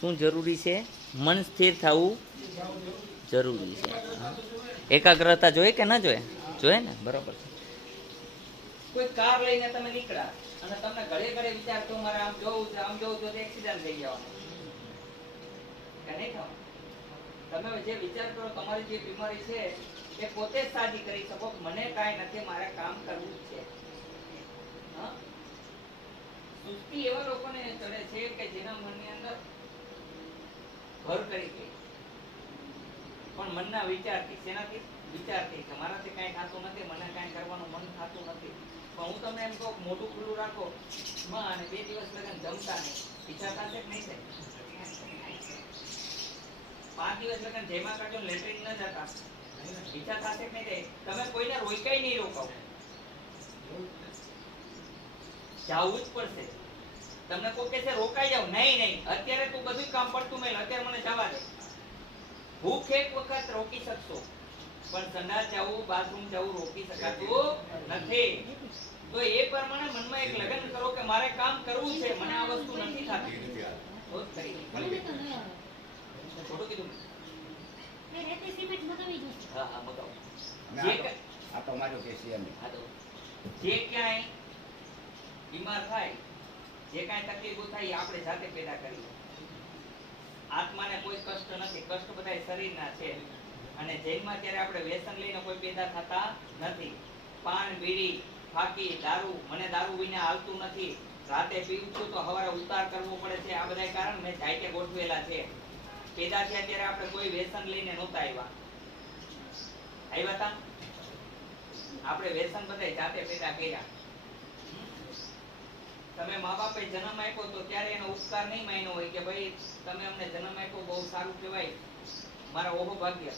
શું જરૂરી છે? મન સ્થિર થવું જરૂરી છે. એકાગ્રતા જોઈએ કે ના જોઈએ? જોઈએ ને, બરોબર છે. કોઈ કાર લઈને તમે નીકળ્યા અને તમને ઘરે ઘરે વિચાર તો મારે આમ જોવું છે, આમ જોવું તો એક્સિડન્ટ થઈ જવાનું કે નહીં થવાનું? તમે જે વિચાર કરો તમારી જે બીમારી છે એ પોતે જ સાજી કરી શકો. મને કાંઈ નથી, મારે કામ કરવું જ છે. સુસ્તી એવા લોકોને ચડે છે કે જેના મનની અંદર ઘર કરી ગઈ, પણ મનના વિચારથી, શેનાથી? વિચારથી કે મારાથી કાંઈ થતું નથી, મને કાંઈ કરવાનું મન થતું નથી. પણ હું તમને એમ કહું, મોઢું ખુલ્લું રાખો અને 2 દિવસ લગન જમતા નહીં, ઈચ્છા થશે કે નહીં થાય? 5 દિવસ લગન જેમાં કાઢો લેટરિન ન જતા, ઈચ્છા થશે કે નહીં થાય? તમે કોઈને રોકાઈ નહીં રોકાવો, જવું જ પડશે. તમને કોઈ કહેશે રોકાઈ જાવ, નહીં નહીં, અત્યારે તું બધું કામ પડતું મેલ, અત્યારે મને જવા દે. ભૂખ એક વખત રોકી શકશો, પણ સંડાસ જવું, બાથરૂમ જવું રોકી શકાતું નથી. તો એ પ્રમાણે મનમાં એક લગન કરો કે મારે કામ કરવું છે, મને આ વસ્તુ નથી થતી. થોડું કીધું હા હા મગાવો. જે ક્યાંય બીમાર થાય, જે કાંઈ તકલીફો થાય આપણે જાતે પેદા કરી. આત્માને કોઈ કષ્ટ નથી, કષ્ટ બધા શરીરના છે. અને જૈનમાં ત્યારે આપણે વ્યસન લઈને કોઈ પેદા થતા નથી. પાન, બીડી, ફાકી, દારૂ, મને દારૂ વિના હાલતું નથી, રાતે પીવું છું તો સવારે ઉતાર કરવો પડે છે. આ બધા કારણ મેં જાતે ગોઠવેલા છે. પેદા થયા ત્યારે આપણે કોઈ વ્યસન લઈને નહોતા આવ્યા હતા? આપણે વ્યસન બધા જાતે પેદા કર્યા. તમે મા બાપે જન્મ આપ્યો તો ત્યારે એનો ઉપકાર નહીં માન્યો હોય કે ભાઈ તમે અમને જન્મ આપ્યો, બહુ સારું કહેવાય, મારા ઓહો ભાગ્ય.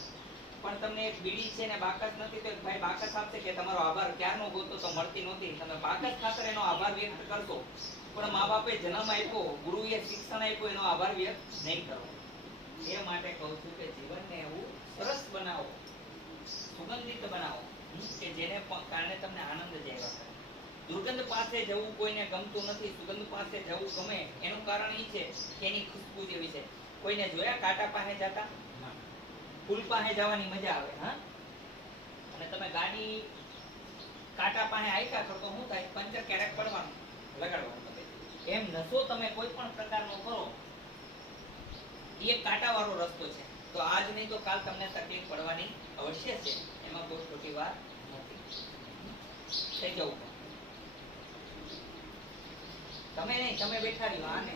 પણ તમને એક બીડી છે ને બાકસ નથી, તો ભાઈ બાકસ આપશે કે તમારો આભાર ક્યારનો ગોતો તો મળતી નહોતી, તમે બાકસ ખાતર એનો આભાર વ્યક્ત કરશો. પણ મા બાપે જન્મ આપ્યો, ગુરુએ શિક્ષણ આપ્યું, એનો આભાર વ્યક્ત નહીં કરો. એ માટે કહું છું કે જીવનને એવું સરસ બનાવો, સુગંધિત બનાવો કે જેને કારણે તમને આનંદ જ આવ્યા કરે. દુર્ગંધ પાસે જવું કોઈને ગમતું નથી, સુગંધ પાસે જવું ગમે. એનું કારણ એ છે કે એની ખુશ્બુ જેવી છે. કોઈને જોયા કાંટા પાસે જતા? ફૂલ પાસે જવાની મજા આવે. હા, અને તમે ગાડી કાંટા પાસે આયકા છો તો શું થાય? પંચર ક્યારેક પડવાનું, લગાડવાનું. એમ નશો તમે કોઈ પણ પ્રકારનો કરો, એ કાંટા વાળો રસ્તો છે. તો આજ નહીં તો કાલ તમને તકલીફ પડવાની અવશ્ય છે, એમાં કોઈ ખોટી વાત નથી. થઈ જવું તમે નહીં, તમે બેઠા રહ્યો. આને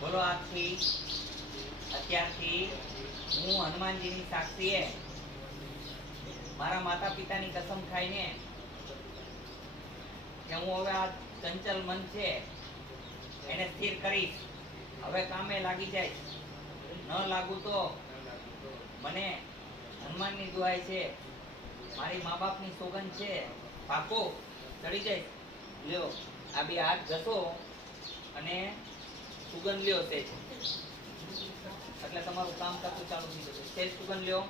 બોલો, આજથી અત્યારથી હું હનુમાનજીની સાક્ષીએ મારા માતા પિતાની કસમ ખાઈને કે હું હવે આ ચંચલ મન છે એને સ્થિર કરીશ. હવે કામે લાગી જાય, ન લાગુ તો મને હનુમાનની દુહાઈ છે, મારી મા બાપની સોગંદ છે, પાકો ચડી જાય. લ્યો આ બે હાથ ઘસો અને સુગંધ લ્યો છે, એટલે તમારું કામ કરતું ચાલુ થઈ જશે. તે સુગંધ લ્યો.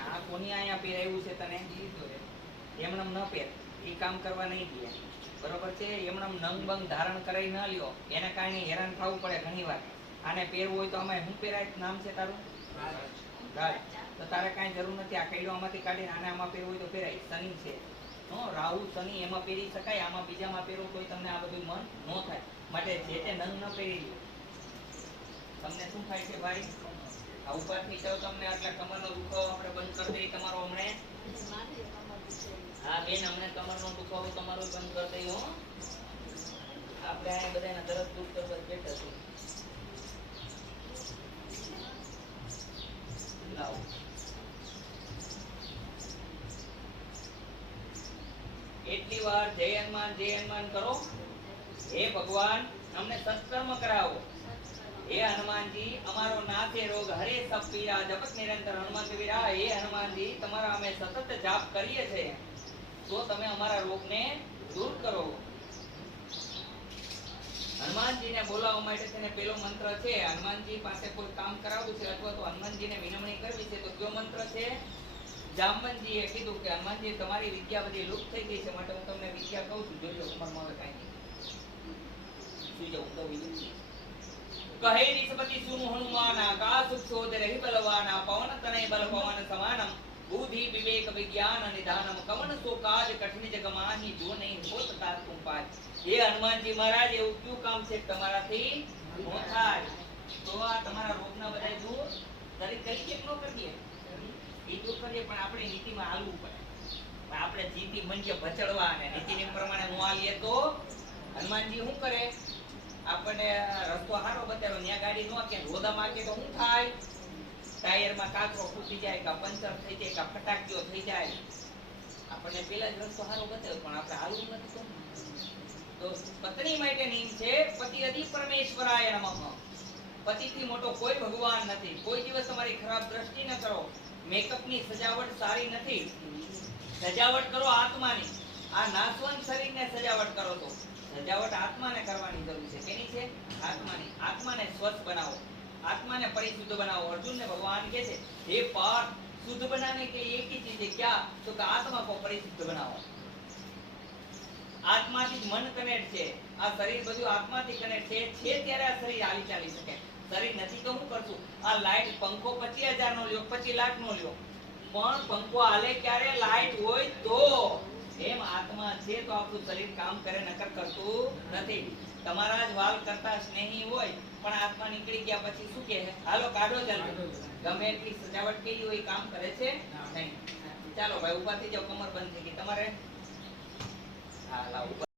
આ કોની અહીંયા પહેરાયું છે તને? એમણમ ન પહેર, એ કામ કરવા નહીં દે, બરોબર છે? એમણમ નંગ બંગ ધારણ કરાઈ ન લ્યો, એને કાંઈ હેરાન થવું પડે ઘણી વાર. આને પહેરવું હોય તો અમે શું પહેરાય? નામ છે તારું? રાજ. તો તારે કાંઈ જરૂર નથી. આ કઈડો આમાંથી કાઢીને આને આમાં પહેરવું હોય તો પહેરાય. શનિ છે, રાહુ શનિ એમાં પહેરી શકાય, આમાં બીજામાં પહેરો તો તમને આ બધું મન ન થાય. માટે જે તે નંગ ન પહેરી લો. તમને શું થાય છે ભાઈ? આ ઉપરથી જાવ તમને આટલા કમરનો દુખાવો આપણે બંધ કરી દઈએ તમારો હમણે. હા બેન, અમને કમરનો દુખાવો તમારો બંધ કરી દઈએ હો. આપણે આ બધાના દરદ દૂર કરવા બેઠા છીએ. લાવો એટલી વાર જય હનુમાન કરો. હે ભગવાન, અમને સત્કર્મ કરાવો. હે હનુમાનજી, અમારો નાથે રોગ હરે સબ પીરા, જપત નિરંતર હનુમંત વીરા. હે હનુમાનજી, તમારા અમે સતત જાપ કરીએ છીએ, તો તમે અમારા રોગને દૂર કરો. હનુમાનજીને બોલાવવા માટે છે ને પેલો મંત્ર છે, હનુમાનજી પાસે કોઈ કામ કરાવવું છે અથવા તો હનુમાનજીને વિનમણી કરવી છે તો કયો મંત્ર છે? જામવંતજીએ કીધું કે હનુમાનજી તમારી વિદ્યા બધી લુપ્ત થઈ ગઈ છે, માટે હું તમને વિદ્યા કહું છું, જોજો ઉંમરમાં હવે કાંઈ નહીં. સુઈ જાઓ, તો બીજું કહે નિષ્પતિ સુनु હનુમાન આકાશ શોધ રહી બલવાના પવન તનય બલ પવન સમાનમ બુદ્ધિ વિવેક વિજ્ઞાન નિધાનમ કવન સો કાજ કઠિન જગ માહી જો નહીં હોત તાર તુમ પાજ. હે હનુમાનજી મહારાજ, એવું ક્યું કામ છે તમારાથી ન થાય? તો આ તમારા રોગના બધા દૂર દરેક કરી કેમ ન કરીએ? એ તો કરીએ, પણ આપણે નીતિમાં હાલવું પડે. આપણે જીતી મંચે ભચડવા અને નીતિ પ્રમાણે ન હાલીએ તો હનુમાનજી શું કરે? આપણને રસ્તો હારો બતાવ્યો, ત્યાં ગાડી નો કે રોદામાં કે તો શું થાય? ટાયરમાં કાચરો ફૂટી જાય, કા પંચર થઈ જાય, કા ફટાકીઓ થઈ જાય. આપણને પેલા જ રસ્તો હારો બતાવ્યો, પણ આપણે હાલવું નથી. તો પત્ની માટે નિયમ છે પતિ અધિ પરમેશ્વરાય નમઃ. પતિથી મોટો કોઈ ભગવાન નથી. કોઈ દિવસ તમારી ખરાબ દ્રષ્ટિ ન કરો. મેકઅપની સજાવટ સારી નથી. સજાવટ કરો આત્માની. આ નાશવંત શરીરને સજાવટ કરો તો સજાવટ આત્માને કરવાની જરૂર છે. કેની છે? આત્માની. આત્માને સ્વચ્છ બનાવો, આત્માને પરિશુદ્ધ બનાવો. અર્જુનને ભગવાન કહે છે, હે પાર્થ, शुद्ध बनाने के लिए एक ही चीज है, क्या? तो कि आत्मा को परिशुद्ध बनाओ. આત્માથી મન કનેક્ટ છે. આ શરીર બધું આત્માથી કનેક્ટ છે ત્યારે આ શરીર હાલી ચાલી શકે. શરીર નથી તો હું કરશું? આ લાઈટ પંખો 25,000 નો લ્યો, 25 લાખ નો લ્યો, પણ પંખો હાલે ક્યારે? લાઈટ હોય તો. એમ આત્મા છે તો આપણું શરીર કામ કરે, નકર કરતું નથી. તમારા જ વાલ કરતા સ્નેહી હોય, પણ આત્મા નીકળી ગયા પછી શું કહે? હાલો કાઢો ચાલો. ગમે એટલી સજાવટ કરી હોય, કામ કરે છે નહીં. ચાલો ભાઈ, ઉભા થઈ જાઓ, કમર બંધ થઈ ગઈ તમારે. હા લાવો.